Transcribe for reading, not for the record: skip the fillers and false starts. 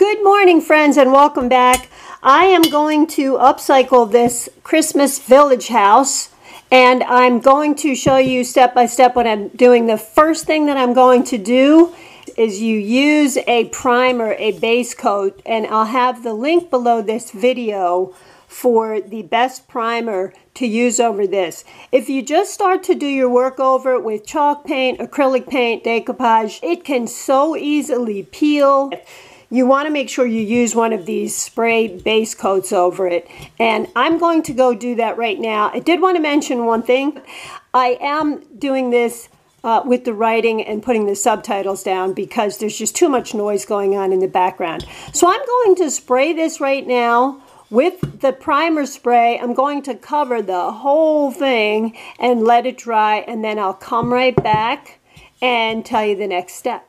Good morning, friends, and welcome back. I am going to upcycle this Christmas village house, and I'm going to show you step by step what I'm doing. The first thing that I'm going to do is you use a primer, a base coat, and I'll have the link below this video for the best primer to use over this. If you just start to do your work over it with chalk paint, acrylic paint, decoupage, it can so easily peel. You want to make sure you use one of these spray base coats over it. And I'm going to go do that right now. I did want to mention one thing. I am doing this with the writing and putting the subtitles down because there's just too much noise going on in the background. So I'm going to spray this right now with the primer spray. I'm going to cover the whole thing and let it dry, and then I'll come right back and tell you the next step.